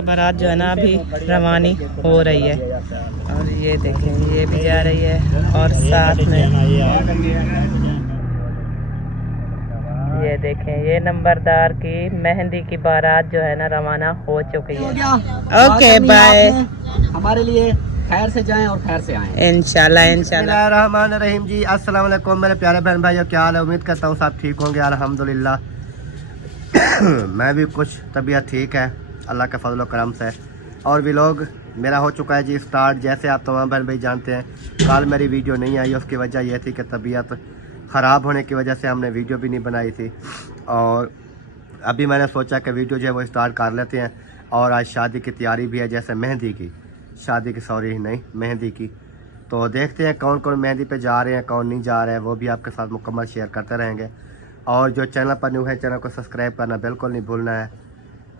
इंशाल्लाह बारात जो है ना अभी रवानी हो रही है। और ये देखें ये भी जा रही है और साथ में ये देखें ये नंबरदार की मेहंदी की बारात जो है ना रवाना हो चुकी है। Okay bye. हमारे लिए खैर से जाएं और खैर से आएं इंशाल्लाह इंशाल्लाह। रहमान रहीम जी, अस्सलाम वालेकुम मेरे प्यारे बहन भाइयों, क्या हाल है? उम्मीद करता हूँ सब ठीक होंगे अल्हम्दुलिल्लाह। मैं भी कुछ तबीयत ठीक है अल्लाह के फजल करम से। और व्लॉग मेरा हो चुका है जी स्टार्ट। जैसे आप तमाम बहन भाई जानते हैं कल मेरी वीडियो नहीं आई, उसकी वजह यह थी कि तबीयत ख़राब होने की वजह से हमने वीडियो भी नहीं बनाई थी। और अभी मैंने सोचा कि वीडियो जो है वो स्टार्ट कर लेते हैं। और आज शादी की तैयारी भी है, जैसे मेहंदी की, शादी की सॉरी नहीं मेहंदी की। तो देखते हैं कौन कौन मेहंदी पे जा रहे हैं कौन नहीं जा रहे हैं, वो भी आपके साथ मुकम्मल शेयर करते रहेंगे। और जो चैनल पर न्यू है चैनल को सब्सक्राइब करना बिल्कुल नहीं भूलना है।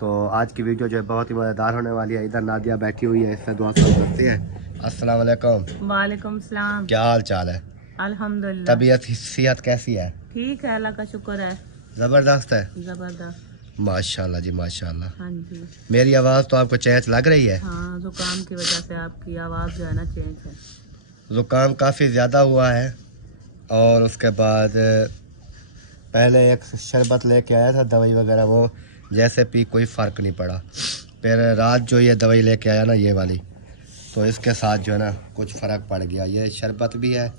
तो आज की वीडियो जो है बहुत ही मज़ेदार होने वाली है। इधर नादिया बैठी हुई है, इससे दुआ करती है। अस्सलाम वालेकुम। वालेकुम सलाम। क्या हाल चाल है? अल्हम्दुलिल्लाह। तबीयत सेहत कैसी है? ठीक है अल्लाह का शुक्र है। ज़बरदस्त है। जबरदस्त माशाल्लाह जी माशाल्लाह। हाँ जी। मेरी आवाज़ तो आपको चेंज लग रही है? हाँ जुकाम की वजह से आपकी आवाज़ जो है ना चेंज है। ज़ुकाम काफ़ी ज़्यादा हुआ है। और उसके बाद पहले एक शरबत लेके आया था दवाई वगैरह, वो जैसे पी कोई फ़र्क नहीं पड़ा। फिर रात जो ये दवाई लेके आया ना ये वाली, तो इसके साथ जो है ना कुछ फ़र्क पड़ गया। ये शरबत भी है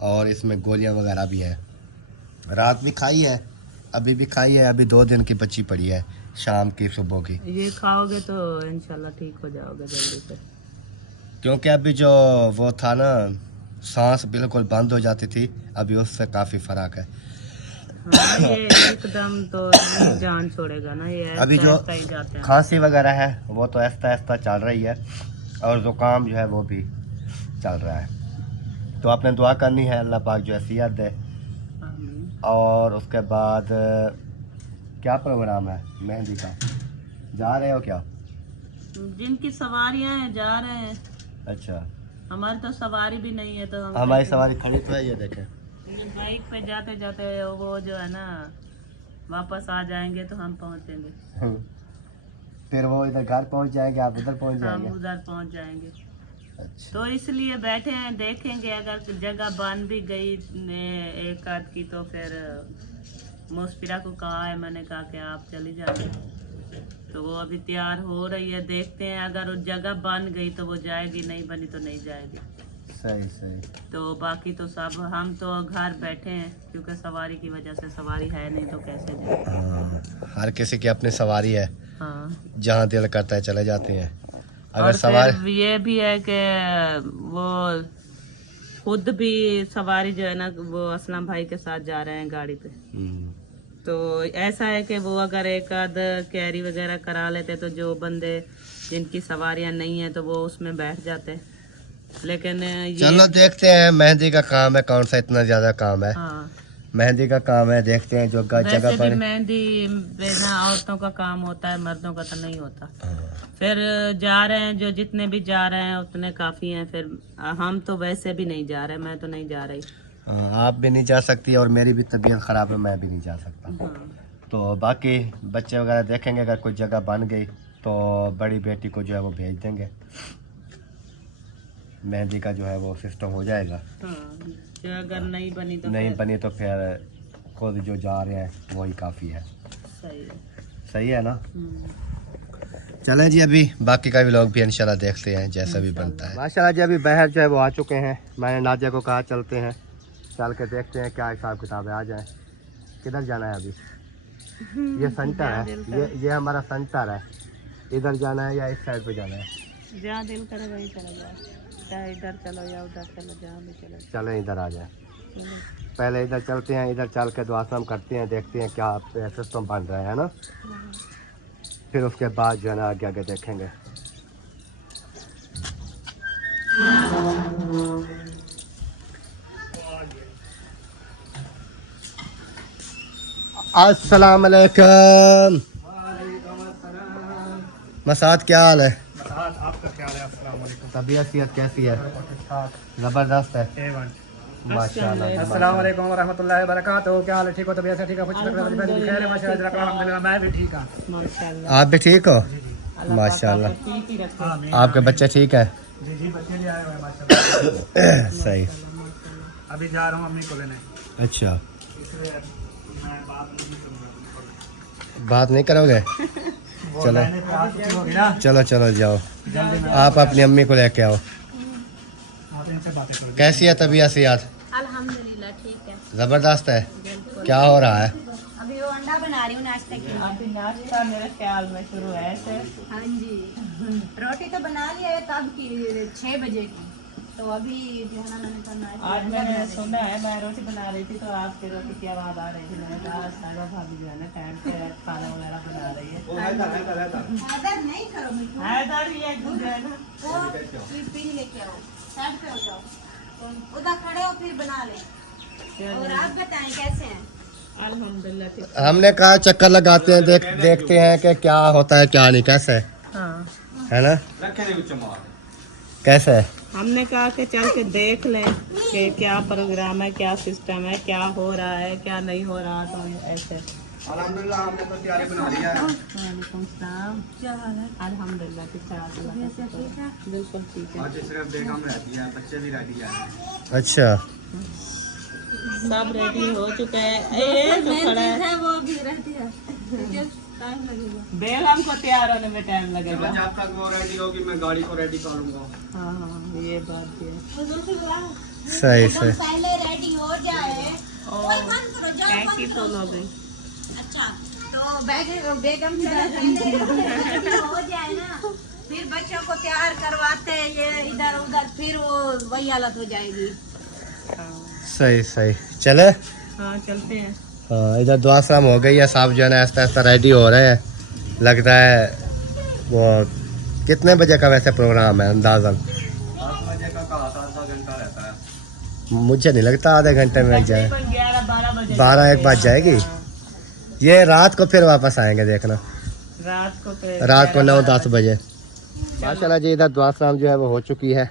और इसमें गोलियां वगैरह भी हैं। रात भी खाई है, अभी भी खाई है, अभी 2 दिन की बची पड़ी है, शाम की सुबह की। ये खाओगे तो इंशाल्लाह ठीक हो जाओगे जल्दी से। क्योंकि अभी जो वो था ना सांस बिल्कुल बंद हो जाती थी, अभी उससे काफ़ी फ़र्क है। हाँ ये एकदम तो नहीं जान छोड़ेगा ना, ये अभी जो ऐसा ही जाता है। खांसी खांसी वगैरह है वो तो ऐसा ऐसा चल रही है और ज़ुकाम जो है वो भी चल रहा है। तो आपने दुआ करनी है अल्लाह पाक जो है सेहत दे। और उसके बाद क्या प्रोग्राम है मेहंदी का? जा रहे हो क्या? जिनकी सवारियां हैं जा रहे हैं। अच्छा, हमारी तो सवारी भी नहीं है तो हम हमारी सवारी खड़ी तो है, ये देखें। बाइक पे जाते जाते वो जो है ना वापस आ जाएंगे तो हम पहुंचेंगे। फिर वो इधर घर पहुंच जाएंगे, आप उधर पहुंच हम जाएंगे। उधर पहुंच जाएंगे। अच्छा, तो इसलिए बैठे हैं, देखेंगे अगर जगह बन भी गई एक आध की तो फिर मुस्फिरा को कहा है, मैंने कहा कि आप चली जाइए। तो वो अभी तैयार हो रही है, देखते हैं अगर वो जगह बन गई तो वो जाएगी, नहीं बनी तो नहीं जाएगी। सही सही। तो बाकी तो सब हम तो घर बैठे हैं क्योंकि सवारी की वजह से, सवारी है नहीं तो कैसे जाए। हाँ, हर किसी की अपनी सवारी है, हाँ जहाँ दिल करता है चले जाते हैं। अगर और सवारी फिर ये भी है कि वो खुद भी सवारी जो है ना वो असलम भाई के साथ जा रहे हैं गाड़ी पे। तो ऐसा है कि वो अगर एक आध कैरी वगैरह करा लेते तो जो बंदे जिनकी सवारियां नहीं है तो वो उसमें बैठ जाते। लेकिन ये चलो देखते हैं, मेहंदी का काम है, कौन सा इतना ज्यादा काम है। हाँ मेहंदी का काम है, देखते हैं जो जगह वैसे भी पर। मेहंदी बिना औरतों का काम होता है, मर्दों का तो नहीं होता। फिर जा रहे हैं जो जितने भी जा रहे हैं उतने काफी हैं। फिर हम तो वैसे भी नहीं जा रहे, मैं तो नहीं जा रही। हाँ, आप भी नहीं जा सकती और मेरी भी तबीयत ख़राब है, मैं भी नहीं जा सकता। हाँ तो बाकी बच्चे वगैरह देखेंगे, अगर कोई जगह बन गई तो बड़ी बेटी को जो है वो भेज देंगे, मेहंदी का जो है वो सिस्टम हो जाएगा। हाँ जो अगर नहीं बनी तो नहीं फिर बनी तो फिर खुद जो जा रहे हैं वही काफ़ी है। सही है। सही है ना? चलें जी, अभी बाकी का भी लोग भी इंशाल्लाह देखते हैं जैसा भी बनता है। माशाल्लाह जी अभी बहर जो है वो आ चुके हैं। मैंने नादिया को कहा चलते हैं, चल के देखते हैं क्या हिसाब किताब है। आ जाए। किधर जाना है अभी? ये सेंटर है, ये हमारा सेंटर है। इधर जाना है या इस साइड पे जाना है? जहाँ दिल करे वहीं चला जाए, चाहे इधर चलो या उधर चलो, जहाँ भी चलो। चलें इधर आ जाए। पहले इधर चलते हैं, इधर चल के दुआ सलाम करते हैं, देखते हैं क्या सिस्टम बन रहा है ना। फिर उसके बाद जो है ना आगे आगे देखेंगे। अस्सलाम वालेकुम। मसाद क्या हाल है? आपका क्या है? अस्सलाम वालेकुम। तबीयत सेहत कैसी है? ज़बरदस्त है माशाल्लाह। अस्सलाम वालेकुम व रहमतुल्लाहि व बरकातहू। क्या हाल है? ठीक हो? तबीयत से ठीक है? कुछ खैर है माशाल्लाह, मैं भी ठीक हूं माशाल्लाह। आप भी ठीक हो? अल्लाह माशाल्लाह। पाक आपको ठीक ही रखे। आपके बच्चे ठीक है? जी जी, बच्चे भी आए हुए हैं माशाल्लाह। सही। अभी जा रहा हूँ अम्मी को लेने, अच्छा, इसलिए मैं बात नहीं करूँगा। बात नहीं करोगे? वो चलो। लाने पे आ चुकी होगी ना, चलो चलो जाओ, जल्दी में आप अपनी अम्मी को लेके आओ। आप इनसे बातें करो। कैसी है तबीयत सेहत? अल्हम्दुलिल्लाह ठीक है। जबरदस्त है। क्या हो रहा है? अभी वो अंडा बना रही हूँ नाश्ते के लिए। अभी नाश्ता मेरे ख्याल में शुरू है ऐसे। हाँ जी, रोटी तो बना ली है तब की 6 बजे की, तो अभी जो है ना मैंने कहा नाश्ता आज अंडा मैंने बना रही सुना है, मैं रोटी बना रही थी तो आपके रोटी की आवाज़ आ रही थी। मैंने कहा साहिबा भाभी जो है ना टाइम पे खाना वगैरह बना रही है। हूँ। हैदर नहीं करो मिठू, हैदर ये जो है ना, वो पीन लेके आओ, साइड पे हो जाओ, उधर खड़े हो फिर बना ले। और आप बताएं कैसे हैं? अल्हम्दुलिल्लाह ठीक। हमने कहा चक्कर लगाते हैं, देखते हैं कि क्या होता है क्या नहीं, कैसे है, हाँ, है ना? कैसे है? हमने कहा कि चल के देख लें कि क्या प्रोग्राम है, क्या सिस्टम है, क्या हो रहा है, क्या नहीं हो रहा। तो ऐसे अल्हम्दुलिल्लाह हमने तो तैयारी बना लिया है। वालेकुम सलाम, क्या हाल है? अल्हम्दुलिल्लाह ठीक है, बिल्कुल ठीक है। सिर्फ बेगम रहती है, बच्चे भी रेडी हैं। अच्छा, सब रेडी हो चुके हैं। ये जो खड़ा है वो भी रहती है, टाइम लगेगा। बेगम को तैयार होने में टाइम लगेगा। जब तक वो रेडी होगी मैं गाड़ी को रेडी कर लूंगा। हाँ हाँ, ये बात भी है। सही सही। पहले रेडी हो जाए, कोई मन करो जाओ, कैक की फुल हो गई। अच्छा तो बेगम पहले हो जाए ना, फिर बच्चों को तैयार करवाते ये इधर उधर, फिर वो वही हालत हो जाएगी। सही सही, चले। हाँ चलते हैं। हाँ, इधर दुआ सलाम हो गई है, सब जो है ना आस्ता आस्ता रेडी हो रहे हैं। लगता है वो कितने बजे का वैसे प्रोग्राम है अंदाजन? 8 बजे का कहा था, आधा घंटा रहता है। मुझे नहीं लगता आधे घंटे में लग जाए। 11-12 बजे 12-1 बज जाएगी। ये रात को फिर वापस आएंगे, देखना रात को 9-10 बजे। माशाल्लाह जी, इधर दुआ सलाम जो है वो हो चुकी है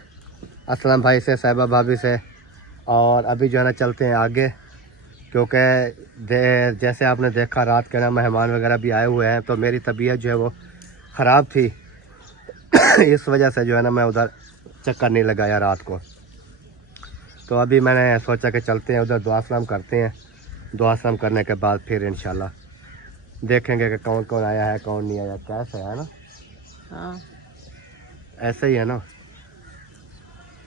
असलम भाई से, साहिबा भाभी से। और अभी जो है ना चलते हैं आगे, क्योंकि जैसे आपने देखा रात के ना मेहमान वगैरह भी आए हुए हैं, तो मेरी तबीयत जो है वो ख़राब थी इस वजह से जो है ना मैं उधर चक्कर नहीं लगाया रात को। तो अभी मैंने सोचा कि चलते हैं उधर, दुआ सलाम करते हैं। दुआ सलाम करने के बाद फिर इंशाल्लाह देखेंगे कि कौन कौन आया है कौन नहीं आया, कैसे है ना। हाँ, ऐसे ही है ना।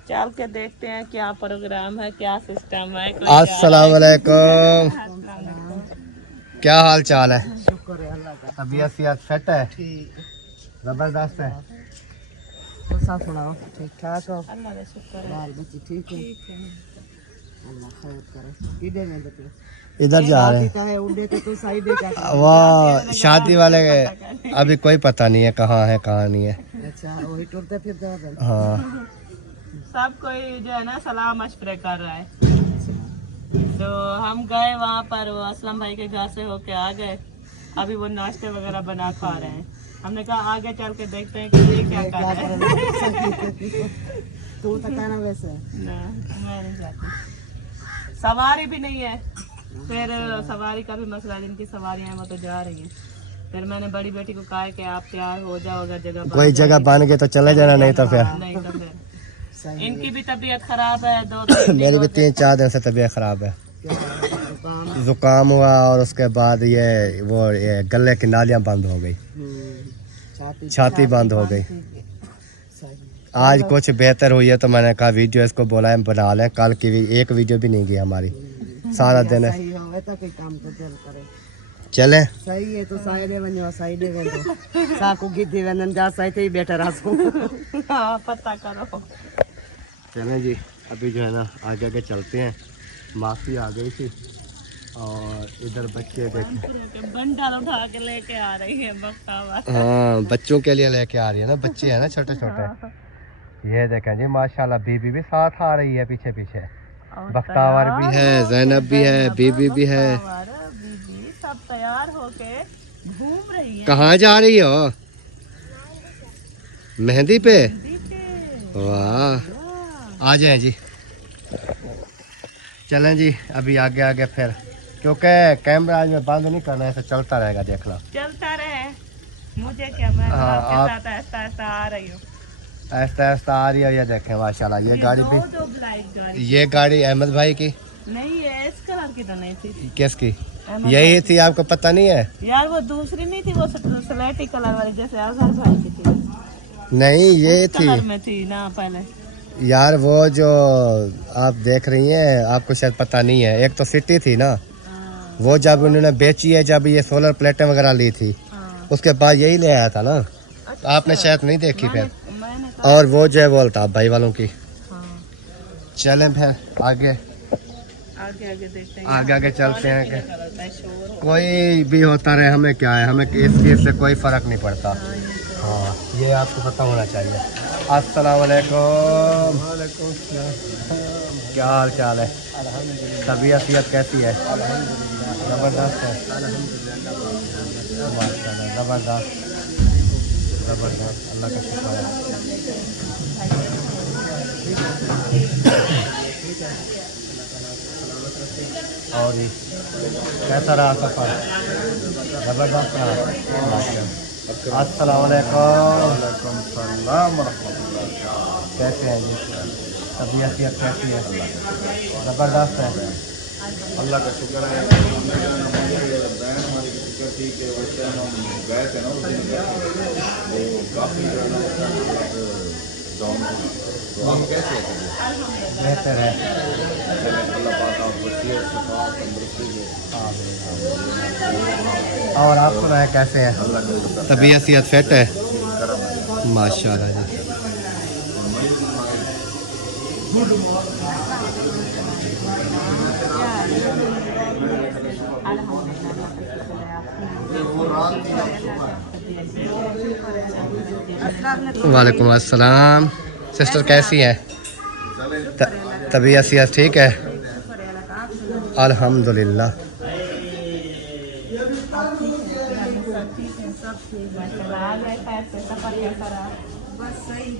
चल के देखते हैं क्या प्रोग्राम है, क्या सिस्टम है। अस्सलाम वालेकुम, क्या हाल चाल है? शुक्र है अल्लाह का। तबीयत सेहत सेट है? ठीक, ज़बरदस्त है। तो सब सुनाओ ठीक ठाक हो? अल्लाह का शुक्र है। बाल बच्चे ठीक है, अल्लाह खैर करे। किधर में बच्चे? इधर जा रहे हैं। उड़े तो साइड का वो शादी वाले अभी कोई पता नहीं है कहाँ है कहाँ नहीं है। अच्छा, वही टूटते फिर। हाँ, सब कोई जो है ना सलाह मशवरे कर रहा है। तो हम गए वहाँ पर, वो असलम भाई के घर से होके आ गए। अभी वो नाश्ते वगैरह बना खा रहे हैं। हमने कहा आगे चल के देखते हैं कि ये क्या कर रहे हैं। तू तो कहना वैसे ना, मैं नहीं जाती। सवारी भी नहीं है, फिर सवारी का भी मसला, जिनकी सवारियाँ हैं वो तो जा रही हैं। फिर मैंने बड़ी बेटी को कहा कि आप तैयार हो जाओ, अगर जगह कोई जगह बन गई तो चले जाना, नहीं तो फिर नहीं तो फिर इनकी भी तबीयत खराब है। 2 मेरी भी 3-4 दिन से तबीयत खराब है, जुकाम हुआ और उसके बाद ये गले की नालियाँ बंद हो गई, छाती बंद हो गई। आज कुछ बेहतर हुई है तो मैंने कहा वीडियो इसको बोला है बना लें। कल की एक वीडियो भी नहीं गई हमारी, सारा दिन सही हो तो कोई काम तो दिल करे। चले। सही है तो साइडे वञो, साइडे वेंदो साकू गिद्दी वेंदन जा साइते ही बैठा रासू। हाँ, पता करो। चलें जी, अभी जो है ना आगे आगे चलते हैं। माफी आ गई थी और इधर बच्चे देखें, बंडल उठा के लेके आ रही है बख्तावर। हाँ, बच्चों के लिए लेके आ रही है ना, बच्चे हैं ना छोटे छोटे। ये देखें जी माशाल्लाह, बीबी भी साथ आ रही है पीछे पीछे। बख्तावर भी है, जैनब भी है, बीबी भी है। बीबी सब तैयार होके घूम रही है। कहाँ जा रही हो? मेहंदी पे? वाह, आ जाए जी। चलें जी, अभी आगे आगे फिर, क्योंकि कैमरा आज में बंद नहीं करना है, ऐसे चलता रहेगा, देख लो। चलता रहे। मुझे क्या, मैं तो हाँ, आपके आप- साथ ऐसा ऐसा आ रही हूँ। ऐसा ऐसा आ रही है। ये देखें माशाल्लाह, ये गाड़ी भी, दो ब्लैक गाड़ी ये गाड़ी अहमद भाई की। नहीं, ये इस कलर की तो नहीं थी। किसकी? अहमद यही भाई थी, आपको पता नहीं है? की। यार वो दूसरी नहीं थी, वो स्लेटी कलर वाली जैसे अजहर भाई की थी। नहीं, ये उस थी कलर में थी ना पहले। यार। वो जो आप देख रही हैं, आपको शायद पता नहीं है। एक तो सिटी थी ना, हाँ, वो जब उन्होंने बेची है, जब ये सोलर प्लेटें वगैरह ली थी, हाँ। उसके बाद यही ले आया था ना। अच्छा, आपने शायद नहीं देखी फिर। मैंने कहा, और वो जो है वो अल्ताफ भाई वालों की। हाँ, चलें फिर आगे आगे आगे देखते हैं। आगे आगे चलते हैं कि चलता है शोर हो। कोई भी होता रहे, हमें क्या है, हमें इस चीज़ से कोई फ़र्क नहीं पड़ता। हाँ, ये तो हाँ, ये आपको पता होना चाहिए। अस्सलाम वालेकुम। क्या हाल चाल है? तबीयत कैसी है? ज़बरदस्त है। माशाल्लाह, ज़बरदस्त ज़बरदस्त, अल्लाह का शुक्र है। और जी कैसा रहा सफ़र? ज़बरदस्त रहा। माशाल्लाह। अस्सलाम वालेकुम। कैसे हैं जी? तबीयत कैसी है? ज़बरदस्त है। अल्लाह का शुक्र है। बहन हमारी की शुक्र थी कि उस टाइम हम गए थे ना, उस दिन गए थे, तो काफ़ी जो है ना डाउन थी। तो हम कैसे थे? बेहतर है। अल्लाह पाक आपको सेहत, शफा, तंदुरुस्ती दे। और आप सुनाए कैसे हैं? अल्लाह का शुक्र तबीयत सेहत फिट है? करम है। माशाल्लाह जी। वालेकुम अस्सलाम। सिस्टर कैसी है? तबीयत सेहत ठीक है? अल्हम्दुलिल्लाह। बस सही।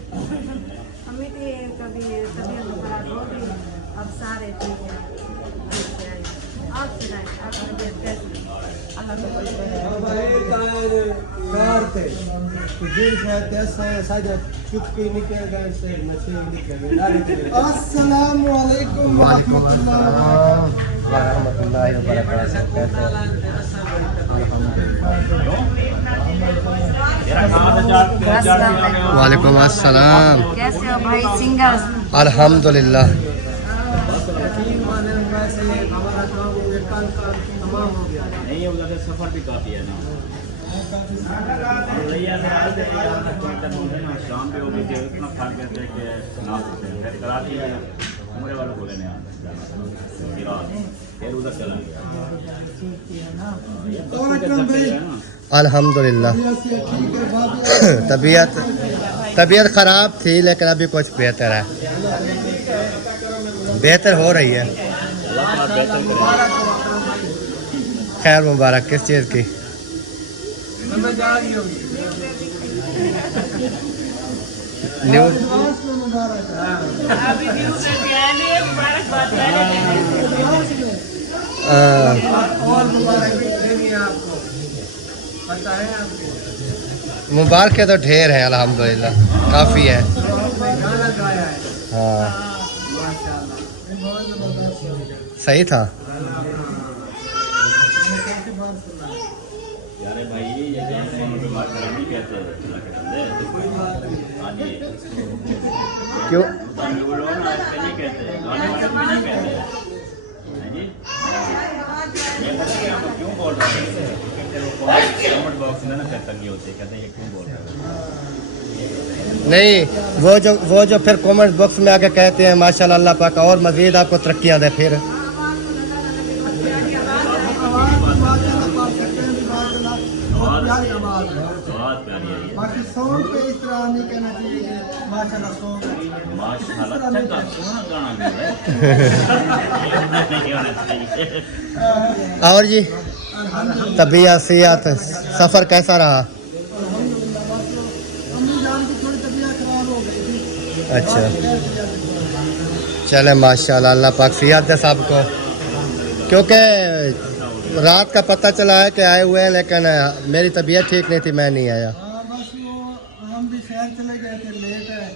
हमें भी कभी तबीयत खराब हो गई, अब सारे ठीक है। आप सुनाए, आप तबीयत कैसी? अल्लाह का शुक्र है। अस्सलाम वालेकुम रहमतुल्लाहि व बरकातुहू। वालेकुम अस्सलाम। कैसे हो भाई सिंगर? अल्हम्दुलिल्लाह। नहीं उधर से सफर भी काफी है ना। शाम पे वो भी इतना खा कहते हैं कि ना फिर कराची में उम्र वालों को लेने आना फिर उधर चला गया। अल्हम्दुलिल्लाह। तबीयत ख़राब थी, लेकिन अभी कुछ बेहतर है, बेहतर हो रही है। खैर मुबारक। किस चीज़ की? न्यूज़। अभी न्यूज़ में भी आए नहीं है, मुबारकबाद पहले मुबारक तो ढेर है, अल्हम्दुलिल्लाह काफ़ी है। हाँ सही था। यारे भाई ये जो बात नहीं कहते क्यों? नहीं कहते क्यों बोल रहे हैं? कमेंट बॉक्स में ना तंगी होती है, कहते हैं ये क्यों बोल रहे हैं? नहीं, वो जो फिर कमेंट बॉक्स में आके कहते हैं माशाल्लाह, अल्लाह पाक और मज़ीद आपको तरक्कियाँ दे। फिर बाकी सॉन्ग पे इस तरह नहीं कहना चाहिए माशाल्लाह सॉन्ग माशाल्लाह अच्छा सोना गाना भी है। और जी तबीयत सेहत सफ़र कैसा रहा? अम्मी जान की थोड़ी तबीयत खराब हो गई थी। अच्छा चले माशाल्लाह, अल्लाह पाक सेहत दे सबको, क्योंकि रात का पता चला है कि आए हुए हैं, लेकिन मेरी तबीयत ठीक नहीं थी, मैं नहीं आया। बस वो हम भी शहर चले गए थे, लेट है।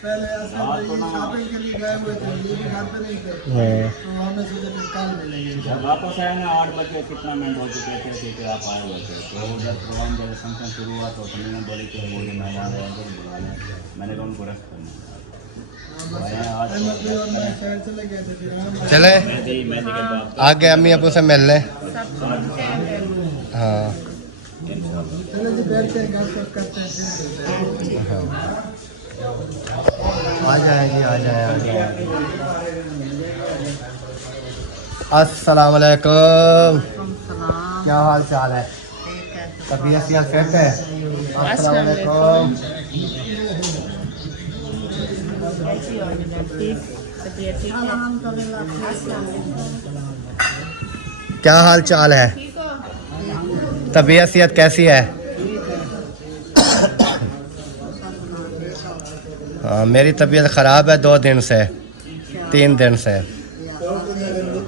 पहले शॉपिंग के लिए गए हुए थे, ये भी घर पे नहीं थे, तो हमें सोचा कि कल मिलेंगे। जब वापस आए ना 8 बजे कितना मिनट हो चुके थे कि आप आए हुए थे, तो उधर प्रोग्राम जब फंक्शन शुरू हुआ तो मीना बोली कि वो जो मेहमान है उनको बुला लें। मैंने कहा उनको रेस्ट करना शहर चले गए थे, फिर हम चले मेहंदी के बाद आगे अम्मी अबू से मिल लें। हाँ चले जी, बैठते हैं, गपशप करते हैं, फिर चलते हैं। आ जाए जी, आ जाए, आ जाए। अस्सलाम वालेकुम, क्या हाल चाल है? तबीयत फिट है? अस्सलाम वालेकुम। क्या हाल चाल है? तबीयत सेहत कैसी है? हाँ, मेरी तबीयत ख़राब है 2 दिन से, 3 दिन से।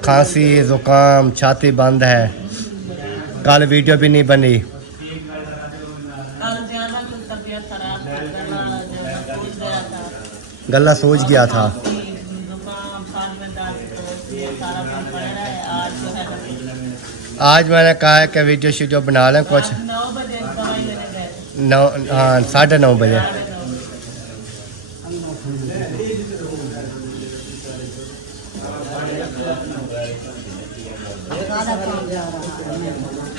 खांसी, ज़ुकाम, छाती बंद है। कल वीडियो भी नहीं बनी। कल ज्यादा कुछ तबीयत खराब था, गला सूज गया था। जुकाम, सर में दर्द, तो ये सारा काम पड़ रहा है। आज जो है आज मैंने कहा है कि वीडियो शीडियो बना लें कुछ। 9 बजे दवाई लेने गए। 9, हाँ 9:30 बजे।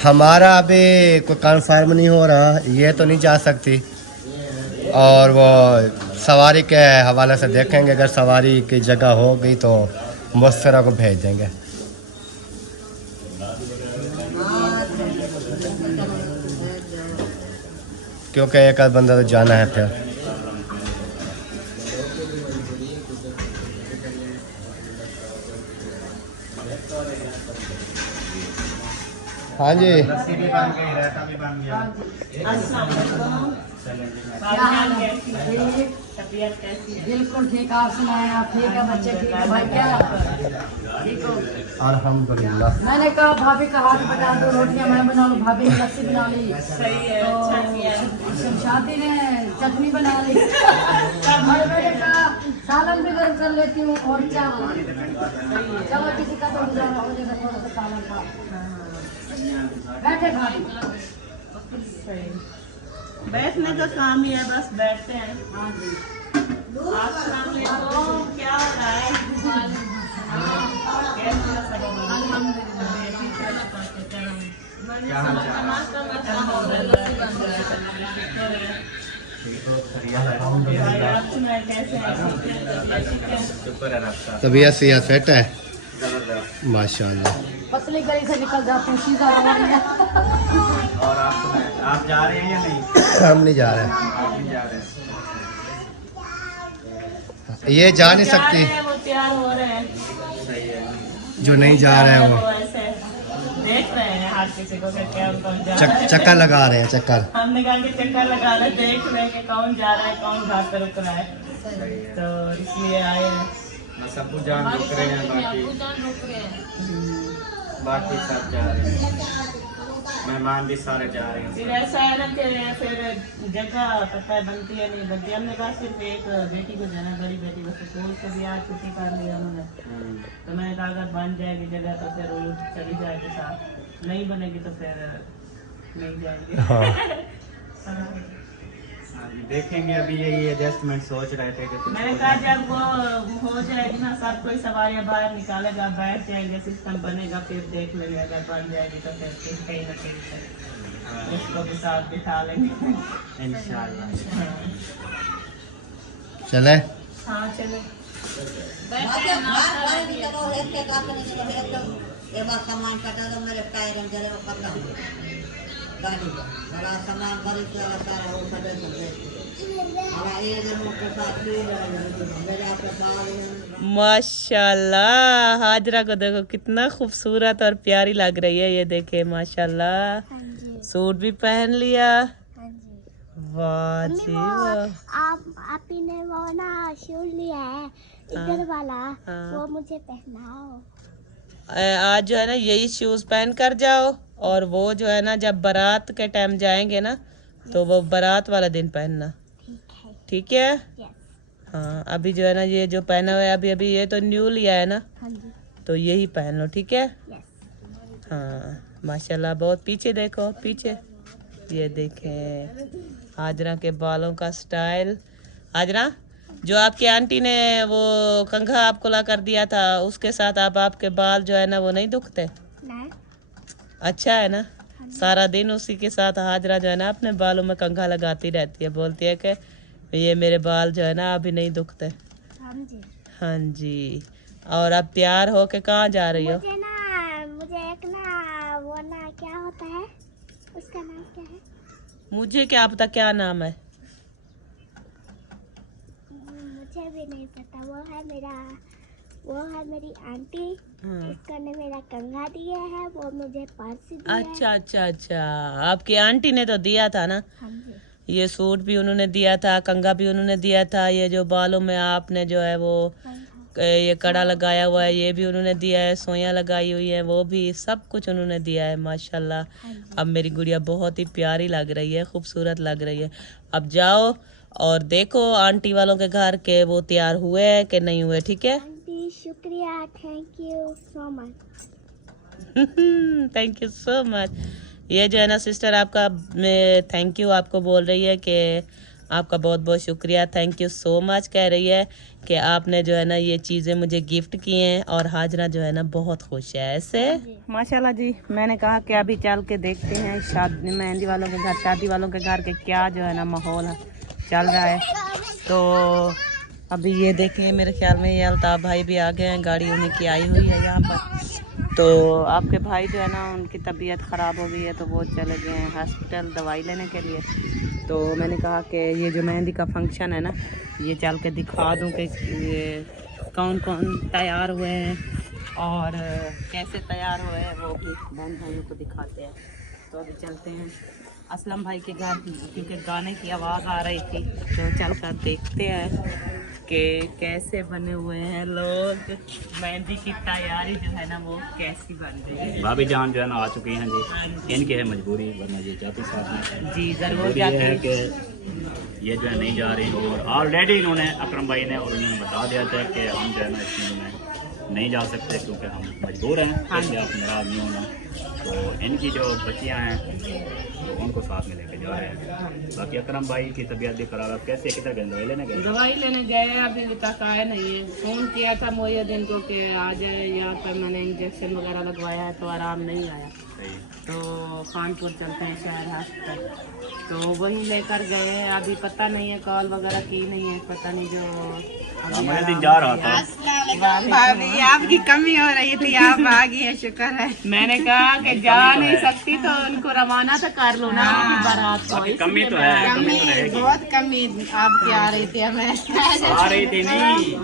हमारा अभी कोई कन्फर्म नहीं हो रहा, ये तो नहीं जा सकती, और वो सवारी के हवाले से देखेंगे। अगर सवारी की जगह हो गई तो मुस्फरा को भेज देंगे। क्योंकि एक आध बंदा तो जाना है फिर। हाँ जी, तबीयत कैसी है? बिल्कुल ठीक। आप सुनाए, आप ठीक है? बच्चे ठीक है? भाई क्या ठीक हो? अल्हम्दुलिल्लाह। मैंने कहा भाभी का हाथ बटा दो, रोटियां मैं बना लूँ। भाभी ने लस्सी बना ली, सही है, अच्छा किया। शमशादी ने चटनी बना ली। और मैंने कहा सालन भी गर्म कर लेती हूँ और चावल। चलो किसी का तो गुजारा हो जाएगा थोड़ा सा सालन का। बैठे भाभी। सही। बैठने का काम ही है, बस बैठते हैं। हाँ जी। अस्सलाम वालेकुम, क्या हो रहा है? कैसे हो सब? तबीयत सेहत फिट है माशाल्लाह। पतली गली से निकल जाते हैं सीधा रवाना। और आप जा रहे हैं या नहीं? हम नहीं जा रहे। आप नहीं जा रहे? ये जा नहीं सकती, वो तैयार हो रहे हैं। सही है। जो नहीं जा रहे हैं वो ऐसे देख रहे हैं हर किसी को कि क्या कौन जा रहा है। चक्कर लगा रहे हैं, चक्कर। हमने कहा कि चक्कर लगा रहे, देख रहे हैं कि कौन जा रहा है, कौन घर पे रुक रहा है, तो इसलिए आए हैं। सब जान रुक रहे हैं, बाकी सब जा रहे हैं, मेहमान भी सारे जा रहे हैं। फिर ऐसा है ना कि फिर जगह पता है बनती है नहीं बनती। हमने कहा सिर्फ एक बेटी को जाना, बड़ी बेटी को स्कूल से भी आज छुट्टी कर लिया उन्होंने, तो मैंने कहा अगर बन जाएगी जगह तो फिर वो चली जाएगी साथ, नहीं बनेगी तो फिर नहीं जाएगी। हाँ। देखेंगे, अभी यही एडजस्टमेंट सोच रहे थे कि कुछ मैंने कहा जब वो हो जाएगी ना, सब कोई सवारियाँ बाहर निकालेगा, बैठ जाएंगे, सिस्टम बनेगा, फिर देख लेंगे। अगर बन जाएगी तो फिर कहीं ना कहीं से इसको भी साथ बिठा लेंगे इंशाल्लाह। चले हाँ चलो। सामान कटा दो मेरे पैर में जरे वो पकड़ा गाड़ी का बड़ा सामान बड़ी सारा सारा वो सजे हमारा ये जन्म के साथ मेरे आपके बाल। माशाल्लाह, हाजरा को देखो कितना खूबसूरत और प्यारी लग रही है। ये देखे माशाल्लाह, सूट भी पहन लिया। वाह जी वाह। आप ही ने वो ना शूट लिया है इधर वाला, वो मुझे पहनाओ। आज जो है ना यही शूज़ पहन कर जाओ, और वो जो है ना जब बारात के टाइम जाएंगे ना तो वो बारात वाला दिन पहनना, ठीक है? हाँ, अभी जो है ना ये जो पहना हुआ है अभी अभी ये तो न्यू लिया है ना, तो यही पहन लो, ठीक है? हाँ माशाल्लाह। बहुत पीछे देखो, पीछे ये देखें हाजरा के बालों का स्टाइल। हाजरा, जो आपकी आंटी ने वो कंघा आपको ला कर दिया था उसके साथ अब आपके बाल जो है ना वो नहीं दुखते? नहीं। अच्छा है ना? सारा दिन उसी के साथ हाजरा जो है ना अपने बालों में कंघा लगाती रहती है, बोलती है कि ये मेरे बाल जो है ना अभी नहीं दुखते। हाँ जी। और अब तैयार हो के कहाँ जा रही हो? मुझे एक ना वो ना क्या होता है, उसका नाम क्या है? मुझे क्या पता क्या नाम है, मुझे भी नहीं पता। वो है मेरी आंटी, उसका ने मेरा कंघा दिया है, वो मुझे पर्स दिया। अच्छा, आपकी आंटी ने तो दिया था ना? हाँ जी। ये सूट भी उन्होंने दिया था, कंघा भी उन्होंने दिया था, ये जो बालों में आपने जो है वो ये कड़ा लगाया हुआ है ये भी उन्होंने दिया है, सोइयां लगाई हुई है वो भी, सब कुछ उन्होंने दिया है माशाल्लाह। अब मेरी गुड़िया बहुत ही प्यारी लग रही है, खूबसूरत लग रही है। अब जाओ और देखो आंटी वालों के घर के वो तैयार हुए हैं कि नहीं हुए, ठीक है? आंटी शुक्रिया, thank you so much. Thank you so much. ये जो है ना सिस्टर आपका थैंक यू आपको बोल रही है कि आपका बहुत बहुत शुक्रिया, थैंक यू सो मच कह रही है कि आपने जो है ना ये चीज़ें मुझे गिफ्ट की हैं, और हाजरा जो है ना बहुत खुश है ऐसे। माशाल्लाह जी। मैंने कहा कि अभी चल के देखते हैं शादी मेहंदी वालों के घर, शादी वालों के घर के क्या जो है ना माहौल है चल रहा है। तो अभी ये देखें मेरे ख्याल में ये अल्ताफ़ भाई भी आ गए हैं, गाड़ी उन्हीं की आई हुई है यहाँ पर। तो आपके भाई जो है ना उनकी तबीयत ख़राब हो गई है तो वो चले गए हैं हॉस्पिटल दवाई लेने के लिए। तो मैंने कहा कि ये जो मेहंदी का फंक्शन है ना ये चल के दिखा दूँ कि ये कौन कौन तैयार हुए हैं और कैसे तैयार हुए हैं, वो भी बहन भाइयों को दिखाते हैं। तो अभी चलते हैं असलम भाई के घर, क्योंकि गाने की आवाज़ आ रही थी, तो चल कर देखते हैं कि कैसे बने हुए हैं लोग, मेहंदी की तैयारी जो है ना वो कैसी बन रही है। भाभी जान जो है ना आ चुकी हैं जी, इनकी है मजबूरी वरना ये जाती साथ में जी ज़रूर ये जाते है हैं कि ये जो है नहीं जा रही, और ऑलरेडी इन्होंने अकरम भाई ने और उन्होंने बता दिया था कि हम जो है ना इसमें नहीं जा सकते क्योंकि हम मजबूर हैं, इसलिए आप नाराज़ नहीं होना। तो इनकी जो बच्चियाँ हैं तो उनको साथ में लेके जा रहे हैं। बाकी अकरम भाई की तबीयत भी खराब है, कैसे किधर गए, दवाई लेने गए? दवाई लेने गए, अभी तक आए नहीं है। फ़ोन किया था मोहिउद्दीन को कि आ जाए यहाँ पर, मैंने इंजेक्शन वगैरह लगवाया है तो आराम नहीं आया। तो खानपुर चलते हैं शहर हॉस्पिटल, तो वहीं लेकर गए। अभी पता नहीं है कॉल वगैरह की नहीं है, पता नहीं जो दिन जा रहा था। भाभी आपकी कमी हो रही थी, आप आ गई है, शुक्र है। मैंने कहा कि जा नहीं सकती तो उनको रवाना तो कर लो ना उनकी बारात को। कमी तो है, कमी तो रहेगी। बहुत कमी आपकी आ रही थी, हमें आ रही थी नहीं।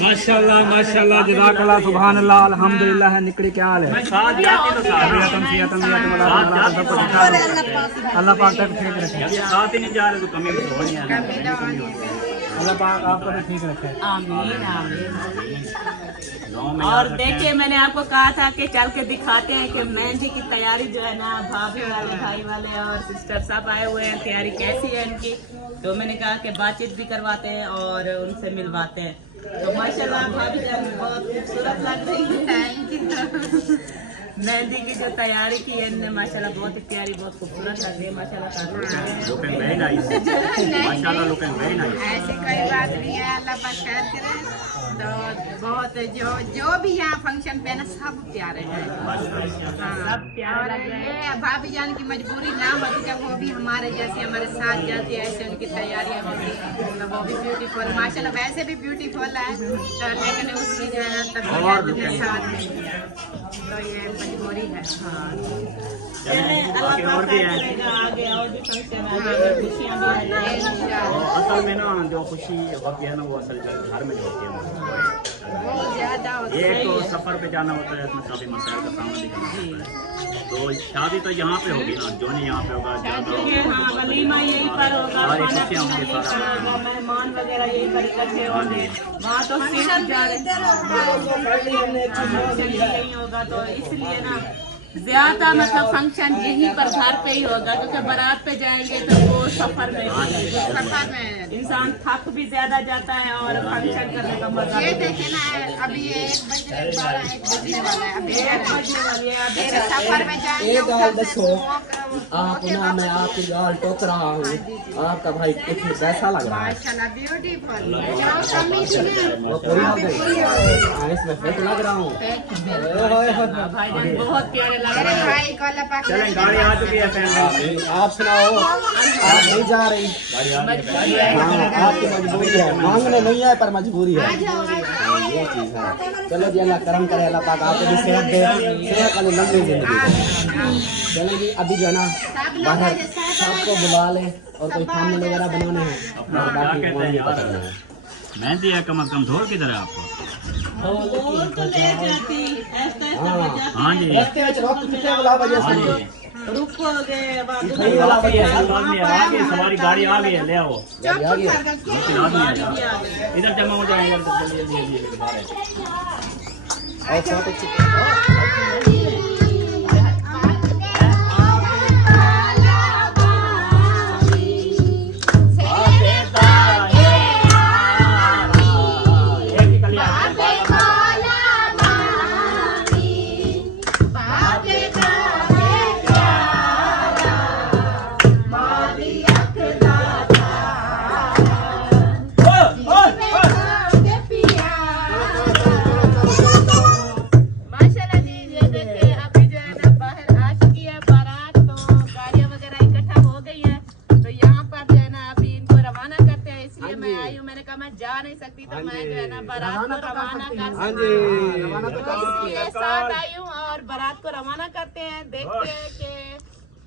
माशाल्लाह माशाल्लाह जज़ाकल्लाह सुभान अल्लाह अल्हम्दुलिल्लाह है। निकली क्या हाल है? साथ जाती तो साथ अल्लाह पाक तक ठीक रखे, साथ ही नहीं जा रहे तो कमी तो हो नहीं है। अल्लाह पाक आपको भी ठीक रखे। आमीन आमीन। और देखिए मैंने आपको कहा था कि चल के दिखाते हैं कि मेहंदी की तैयारी जो है ना भाभी वाले भाई वाले और सिस्टर सब आए हुए हैं, तैयारी कैसी है इनकी। तो मैंने कहा कि बातचीत भी करवाते हैं और उनसे मिलवाते हैं। तो माशाल्लाह भाभी जान बहुत खूबसूरत लग रही है, थैंक यू। मेहंदी की जो तैयारी की है इनने माशाल्लाह बहुत ही प्यारी, बहुत खूबसूरत लग रही है माशाल्लाह। लुकिंग वेरी नाइस, माशाल्लाह लुकिंग वेरी नाइस। ऐसी कोई बात नहीं है, अल्लाह पाक खैर करे। तो बहुत जो भी यहाँ फंक्शन पे ना सब प्यारे हैं, सब प्यारे लग रहे हैं। ये भाभी जान की मजबूरी ना होती कि वो भी हमारे जैसे हमारे साथ जाती है, ऐसे उनकी तैयारियाँ होती, तो वो भी ब्यूटीफुल माशाल्लाह वैसे भी ब्यूटीफुल है। तो लेकिन उसकी जो है ना तबीयत के साथ तो ये मजबूरी है। हाँ चलें, अल्लाह बाकी और भी हैं। करेगा आगे और भी फंक्शन आगे खुशियाँ भी आ जाएंगी। तो असल में ना जो खुशी होती है ना वो असल घर में जो होती है बहुत ज्यादा होता ये है। तो सफर पे जाना होता है, इसमें काफी मसाइल का सामना भी करना होता है। तो शादी तो यहाँ पे होगी ना, जो नहीं यहाँ पे होगा क्योंकि हाँ वलीमा यहीं पर होगा, सारी खाना खुशियाँ पीना होंगी, यहीं पर सारा होगा, मेहमान वगैरह यहीं पर इकट्ठे होंगे। वहाँ तो सिर्फ जा रहे यहीं होगा, तो इसलिए ना ज्यादा मतलब फंक्शन यहीं पर घर पे ही होगा, क्योंकि बारात पे जाएंगे तो वो सफर में सफर में इंसान थक भी ज्यादा जाता है और फंक्शन करने का मजा ये भी देखे ना, अभी ये 1 बजने वाला है, 1 बजने वाला है। अभी एक बजने वाली है अभी। फिर सफर में जाएंगे एक गाल उधर से दसो walk- आप ना, मैं आपकी गाल टोक रहा हूँ, आपका भाई कुछ कैसा लग रहा है? माशाल्लाह ब्यूटीफुल। जाओ कमी से वो पूरी हो गई? हाँ, इसमें फिट लग रहा हूँ। भाईजान बहुत प्यारे लग मेरे रहे हैं। भाई को अल्लाह पाक चलें, गाड़ी आ चुकी है फैमिली। आप सुनाओ, आप नहीं जा रही? हाँ, आपकी मजबूरी है, मांगने नहीं है पर मजबूरी है। ये चीज है। चलो जी, अल्लाह करम करे, अल्लाह पाक आपको भी सेहत दे, सेहत वाली लंबी जिंदगी दे। चलो जी, अभी जो है ना बाहर सबको बुला ले और कोई खाने वगैरह बनाने हैं और बाकी वो भी पकड़ना है। मेहंदी है कम से कम, ढोल किधर है आपको? बोल तो ले जाती ऐसे हाँ जी, रस्ते में रोक कितने बुला बजे हाँ से? जी। रुकोगे सही वाला बजे है। आ गई सवारी, गाड़ी आ गई है, ले आओ। गाड़ी आ गई है। लेकिन आ गई है, इधर जमा हो जाएंगे, जल्दी जल्दी जल्दी बाहर है। और सब कुछ एक ही कली आती है। माशाल्लाह जी, ये देखिए अभी जो है ना बाहर आ चुकी है बारात, तो गाड़ियां वगैरह इकट्ठा हो गई है, तो यहाँ पर जो है ना अभी इनको रवाना करते हैं। इसलिए मैं आई हूँ, मैंने कहा मैं जा नहीं सकती, तो मैं जो है ना बारात को रवाना कर हाँ सकती जी, हूँ। रवाना तो तो इसलिए साथ आई हूँ और बारात को रवाना करते हैं, देखते हैं कि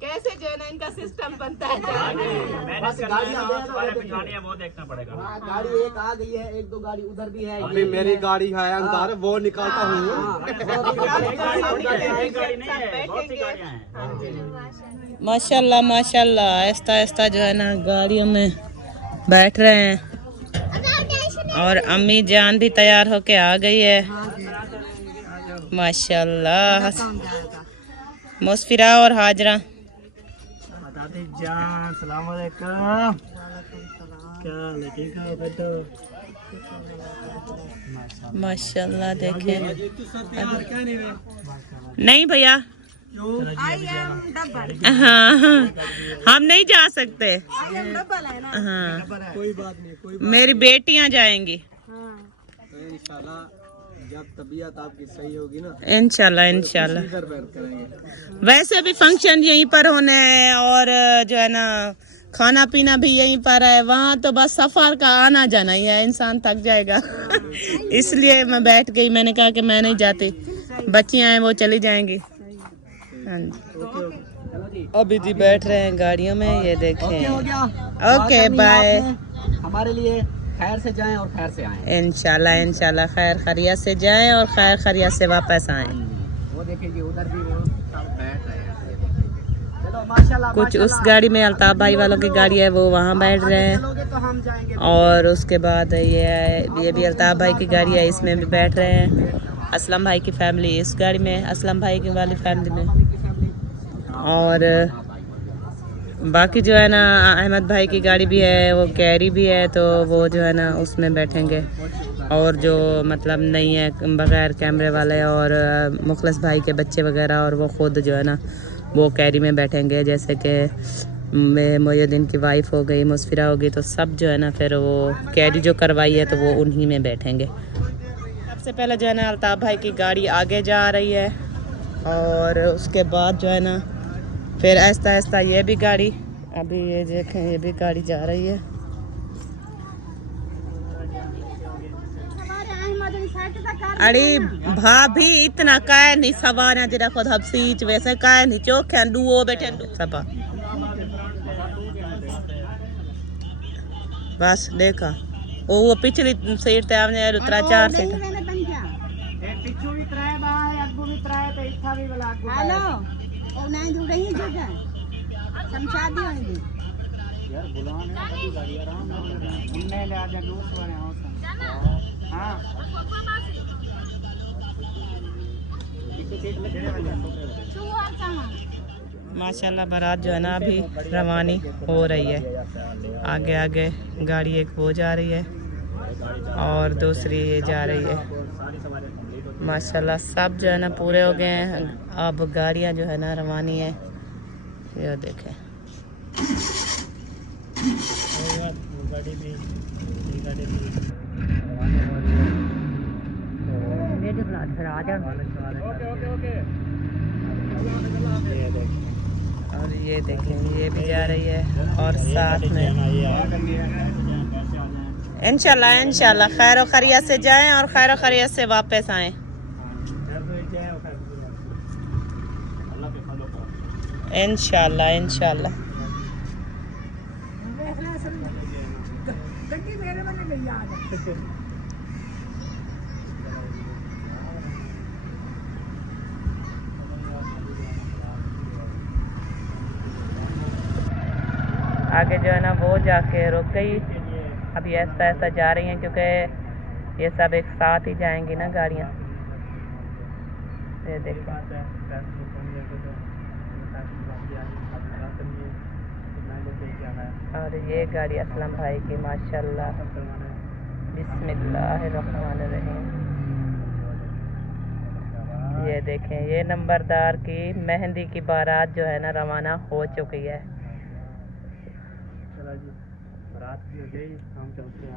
कैसे जो है ना इनका सिस्टम बनता है जाने का। मैंने गाड़ी तुम्हारे पिछवाड़ी है, वो देखना पड़ेगा। हाँ, गाड़ी एक आ गई है, 1-2 गाड़ी उधर भी है। अभी मेरी गाड़ी है अंदर, वो निकालता हूँ। एक गाड़ी नहीं है, बहुत सी गाड़ियाँ हैं। माशाल्लाह माशाल्लाह, आहिस्ता आहिस्ता जो है ना गाड़ियों में बैठ रहे हैं और अम्मी जान भी तैयार होके आ गई है। माशाल्लाह, मुस्फिरा और हाजरा। जान सलाम अलैकुम, क्या हाल है? ठीक है बेटो? माशाल्लाह देखे। नहीं भैया, हाँ हम नहीं जा सकते। हाँ कोई बात नहीं, कोई मेरी बेटियां जाएंगी इंशाल्लाह जब तबीयत आपकी सही होगी ना, इंशाल्लाह इंशाल्लाह। इधर बैठ करेंगे। वैसे भी फंक्शन यहीं पर होने हैं और जो है ना खाना पीना भी यहीं पर है, वहाँ तो बस सफर का आना जाना ही है, इंसान थक जाएगा। इसलिए मैं बैठ गई, मैंने कहा कि मैं नहीं जाती, बच्चियां हैं वो चली जाएंगी। हाँ जी, अभी जी बैठ रहे हैं गाड़ियों में, ये देखें। हो गया। Okay bye. हमारे लिए खैर से जाएं और खैर से आएं। इंशाल्लाह इंशाल्लाह खैर खैरियत से जाएं और खैर खैरियत से वापस आएं। वो देखिए उधर भी वो सब बैठ रहे हैं। चलो माशाल्लाह। कुछ उस गाड़ी में अल्ताफ भाई वालों की गाड़ी है, वो वहाँ बैठ रहे हैं, चलोगे तो हम जाएंगे। और उसके बाद ये भी अल्ताफ भाई की गाड़ी है, इसमें भी बैठ रहे हैं। असलम भाई की फैमिली इस गाड़ी में, असलम भाई की वाली फैमिली में, और बाकी जो है ना अहमद भाई की गाड़ी भी है, वो कैरी भी है, तो वो जो है ना उसमें बैठेंगे। और जो मतलब नहीं है बगैर कैमरे वाले और मुखलस भाई के बच्चे वगैरह, और वो ख़ुद जो है ना वो कैरी में बैठेंगे। जैसे कि मोयुद्दीन की वाइफ हो गई, मुस्फिरा हो गई, तो सब जो है ना फिर वो कैरी जो करवाई है तो वो उन्हीं में बैठेंगे। सबसे पहले जो है ना अल्ताफ भाई की गाड़ी आगे जा रही है, और उसके बाद जो है ना फिर आहिस्ता आहिस्ता ये भी गाड़ी, अभी ये देखें ये भी गाड़ी जा रही है। अरे भाभी इतना काय नहीं सवार जरा खुद हबसीच वैसे काय नहीं चोखे डुओ बैठे सबा बस देखा वो पिछली सीट ते आपने उतरा 4 सीट पिछू भी त्राए बा है अग्गू भी त्राए तो इच्छा भी वाला अग्गू हेलो और नहीं जुड़ रही जगह समझा दी होनी दी यार बुलाने वाली गाड़ी आराम से उन्ने ले आजा दोस्त वाले हां हां माशाल्लाह बारात जो है ना अभी रवानी हो रही है। आगे आगे गाड़ी एक वो जा रही है और दूसरी ये जा रही है। माशाल्लाह सब जो है ना पूरे हो गए हैं। अब गाड़ियां जो है ना रवानी है। ये देखें और ये देखें ये भी जा रही है और साथ में इंशाल्लाह खैर खैरियत से जाएं और खैर खैरियत से वापस आएं। इंशाल्लाह आगे जो है ना वो जाके रुक गई। अभी ऐसा ऐसा जा रही हैं क्योंकि ये सब एक साथ ही जाएंगी ना गाड़ियाँ। ये देखो और ये गाड़ी असलम भाई की माशाल्लाह बिस्मिल्लाहिर्रहमानिर्रहीम। ये देखें ये नंबरदार की मेहंदी की बारात जो है ना रवाना हो चुकी है। बारात भी हो गई हम चलते हैं